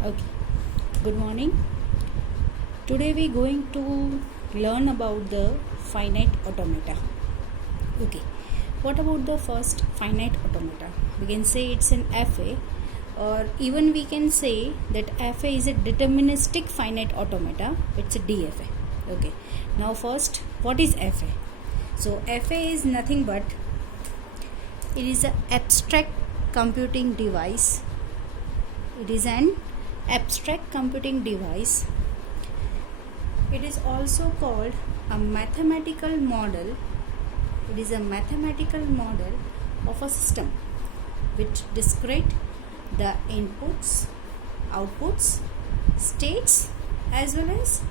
Okay, good morning. Today we going to learn about the finite automata. Okay, what about the first finite automata? We can say it's an FA, or even we can say that FA is a deterministic finite automata. It's a DFA. Okay, now first, what is FA? So FA is nothing but it is an abstract computing device. It is an abstract computing device. It is also called a mathematical model. It is a mathematical model of a system which describe the inputs, outputs, states, as well as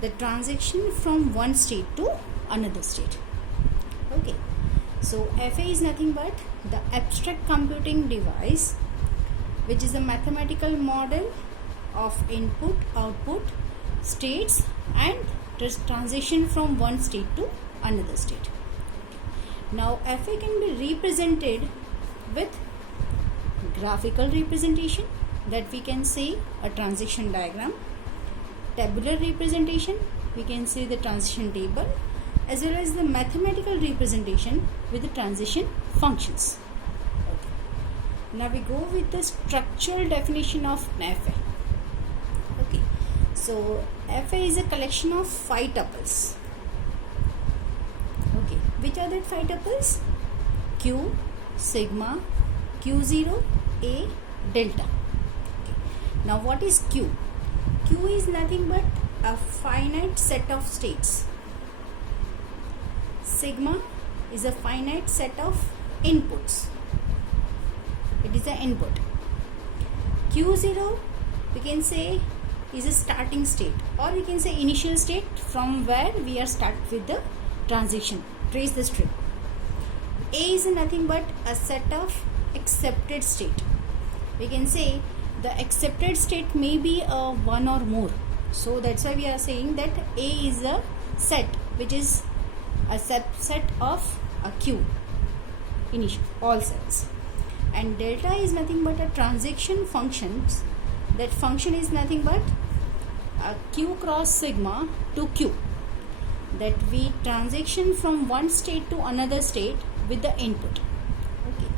the transition from one state to another state. Okay, so FA is nothing but the abstract computing device, which is a mathematical model of input, output, states, and transition from one state to another state. Now FA can be represented with graphical representation, that we can say a transition diagram, tabular representation, we can say the transition table, as well as the mathematical representation with the transition functions. Now we go with the structural definition of FA. Okay, so FA is a collection of 5 tuples. Okay, which are the 5 tuples? Q, sigma, Q0, A, delta. Okay. Now what is Q? Q is nothing but a finite set of states. Sigma is a finite set of inputs. It is an input. Q0 we can say is a starting state, or we can say initial state from where we are start with the transition. Trace the string. A is nothing but a set of accepted state. We can say the accepted state may be a one or more. So that's why we are saying that A is a set which is a subset of a Q. Initial all sets. And delta is nothing but a transition functions. That function is nothing but a Q cross sigma to Q. That we transition from one state to another state with the input. Okay.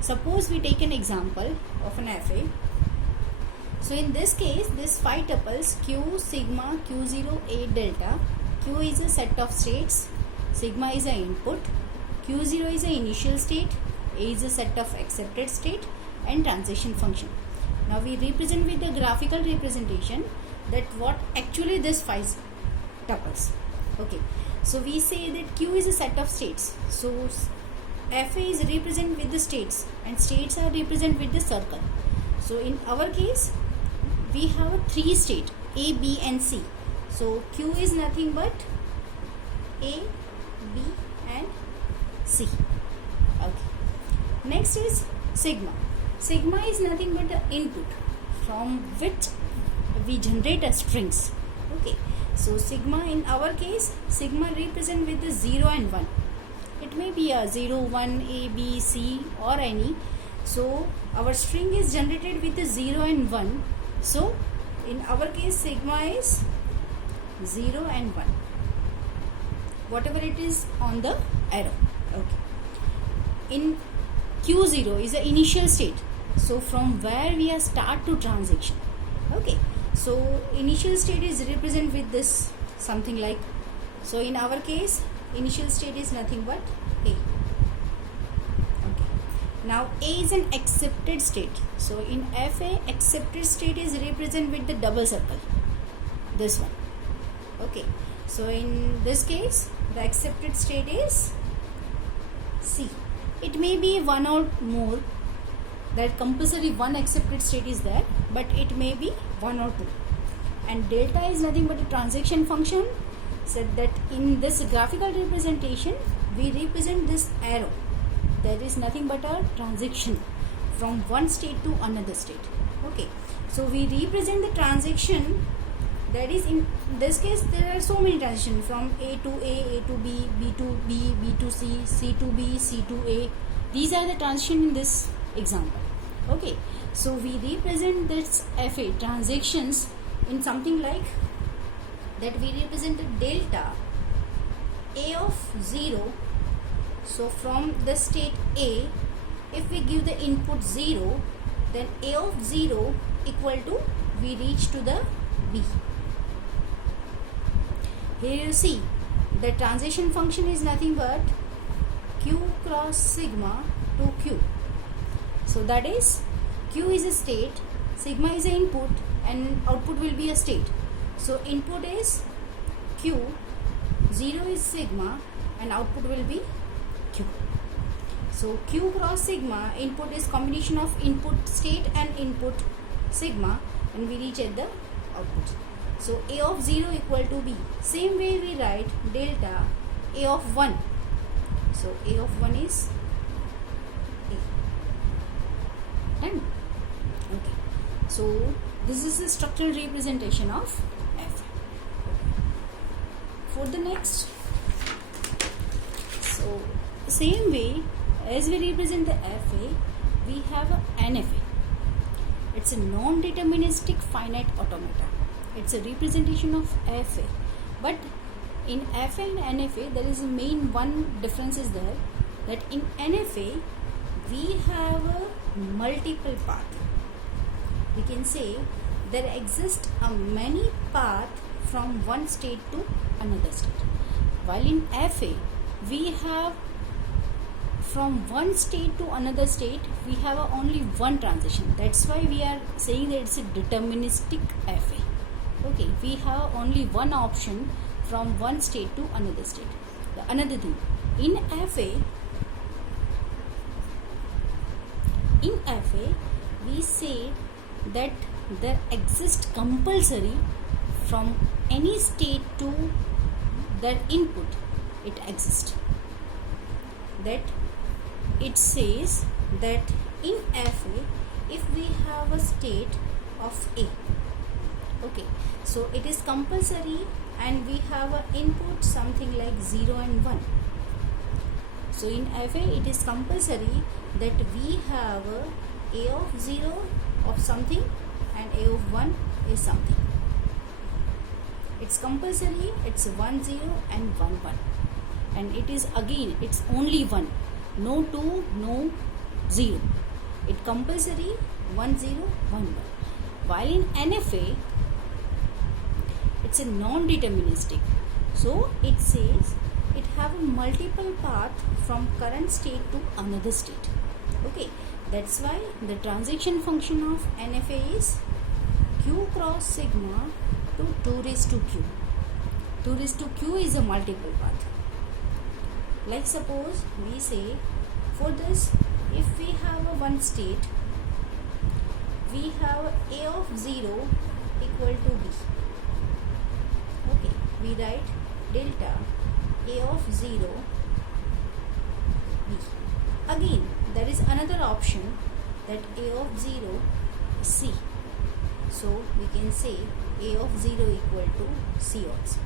Suppose we take an example of an FA. So in this case, this 5 tuples Q, sigma, Q0, A, delta. Q is a set of states. Sigma is an input. Q0 is an initial state. A is a set of accepted state and transition function. Now we represent with the graphical representation that what actually this 5 tuples. Okay, so we say that Q is a set of states. So FA is represent with the states, and states are represent with the circle. So in our case, we have 3 state A, B, and C. So Q is nothing but A, B, and C. Okay. Next is sigma. Sigma is nothing but an input from which we generate a strings. Okay. So sigma in our case, sigma represent with the 0 and 1. It may be a 0, 1, A, B, C or any. So our string is generated with the 0 and 1. So in our case, sigma is 0 and 1. Whatever it is on the arrow. Okay. In Q0 is the initial state. So from where we are start to transition. Okay. So initial state is represent with this something like. So in our case, initial state is nothing but A. Okay. Now A is an accepted state. So in FA, accepted state is represent with the double circle. This one. Okay. So in this case, the accepted state is C. It may be one or more. That compulsory one accepted state is there, but it may be 1 or 2. And delta is nothing but a transition function. Said that in this graphical representation, we represent this arrow. There is nothing but a transition from one state to another state. Okay. So we represent the transition. That is, in this case, there are so many transitions from A to A to B, B to B, B to C, C to B, C to A. These are the transition in this example. Okay, so we represent this FA transactions in something like that. We represent the delta A of 0. So from the state A, if we give the input 0, then A of 0 equal to, we reach to the B. Here you see the transition function is nothing but Q cross sigma to Q. So that is, Q is a state, sigma is an input, and output will be a state. So input is Q, 0 is sigma, and output will be Q. So Q cross sigma, input is combination of input state and input sigma, and we reach at the output. So A of 0 equal to B. Same way we write delta A of 1. So A of 1 is A. Done. Okay. So this is the structural representation of F. For the next, so same way as we represent the FA, we have a NFA. It's a non-deterministic finite automata. It's a representation of FA. But in FA and NFA, there is a main one difference is there, that in NFA, we have a multiple path. We can say there exist a many path from one state to another state. While in FA, we have from one state to another state, we have only one transition. That's why we are saying that it's a deterministic FA. Okay, we have only one option from one state to another state. Another thing, in FA, we say that there exists compulsory from any state to that input, it exists. That it says that in FA, if we have a state of A, okay, so it is compulsory, and we have an input something like 0 and 1. So in FA, it is compulsory that we have A of 0 of something and A of 1 is something. It's compulsory, it's 1 0 and 1 1, and it is again, it's only 1, no 2, no 0. It compulsory 1 0 1 1. While in NFA, it's a non-deterministic. So it says it have a multiple path from current state to another state. Okay, that's why the transition function of NFA is Q cross sigma to 2 raised to Q. 2 raised to Q is a multiple path. Like suppose we say, for this, if we have a one state, we have A of 0 equal to B. Okay, we write delta A of 0 B. Again, there is another option that A of 0 is C. So we can say A of 0 equal to C also.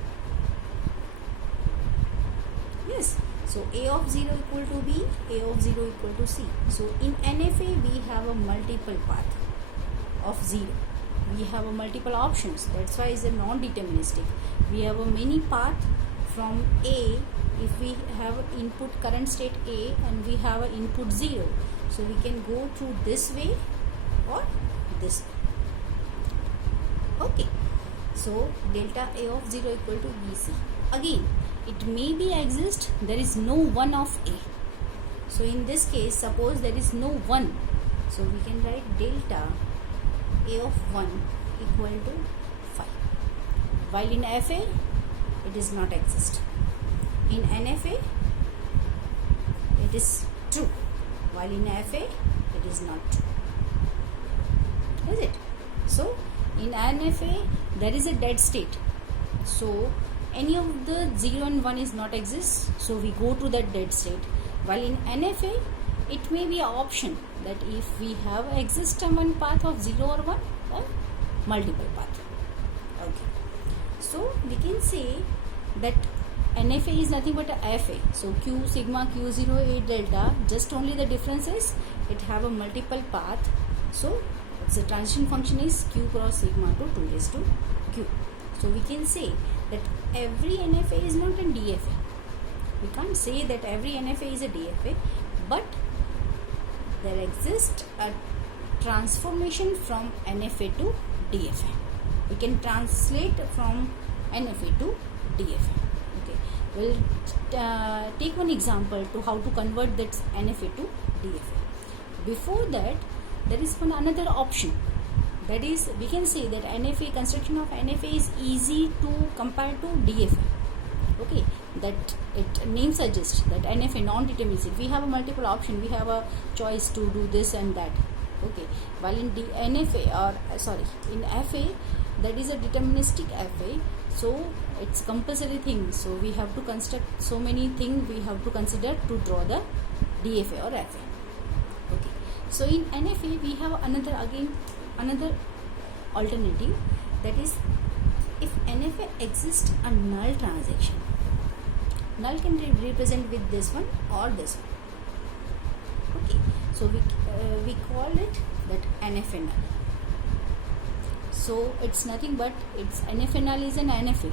Yes. So A of 0 equal to B, A of 0 equal to C. So in NFA, we have a multiple path of 0. We have a multiple options. That's why it's a non-deterministic. We have a many path from A. If we have input current state A and we have an input 0, so we can go through this way or this way. Okay. So delta A of 0 equal to BC. Again, it may be exist, there is no 1 of A. So in this case, suppose there is no 1, so we can write delta A of 1 equal to 5. While in FA, it does not exist. In NFA, it is true. While in FA, it is not true. Is it? So in NFA, there is a dead state. So any of the 0 and 1 is not exist, so we go to that dead state. While in NFA, it may be an option that if we have exist one path of 0 or 1 or multiple path. Okay, so we can say that NFA is nothing but a FA. So Q sigma Q0 A delta, just only the difference is it have a multiple path So the transition function is q cross sigma to 2 raised to q. So we can say that every NFA is not a DFA. We can't say that every NFA is a DFA, but there exists a transformation from NFA to DFA. We can translate from NFA to DFA. Okay, we'll take one example to how to convert that NFA to DFA. Before that, there is another option. That is, we can say that NFA, construction of NFA is easy to compare to DFA. Okay, that it name suggests that NFA, non-deterministic, we have a multiple option, we have a choice to do this and that. Okay, while in in FA, that is a deterministic FA, so it's compulsory thing, so we have to construct so many things we have to consider to draw the DFA or FA. Okay, so in NFA we have another alternative, that is, if NFA exists a null transaction, null can be represented with this one or this one. Okay, so we call it that NFA null. So it's nothing but it's NFA null is an NFA,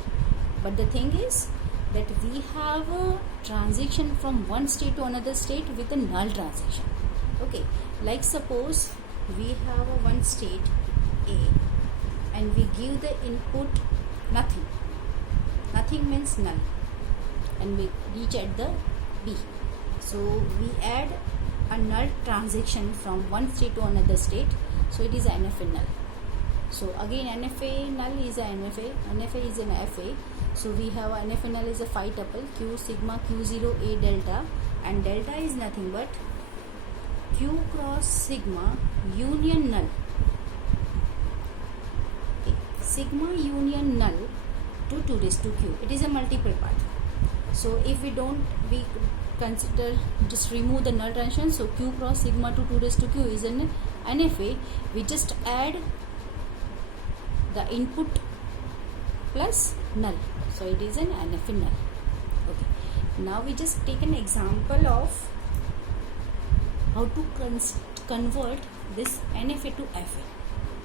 but the thing is that we have a transition from one state to another state with a null transaction. Okay, like suppose we have a one state A and we give the input nothing. Nothing means null, and we reach at the B. So we add a null transaction from one state to another state, so it is NFA null. So again, NFA null is a NFA is an FA. So we have NFA null is a phi tuple Q sigma Q0 A delta, and delta is nothing but Q cross sigma union null. Okay. Sigma union null to 2 raised to Q. It is a multiple part. So if we consider, just remove the null transition, so Q cross sigma to 2 raised to Q is an NFA. We just add the input plus null, so it is an NFA null. Okay, now we just take an example of how to convert this NFA to FA.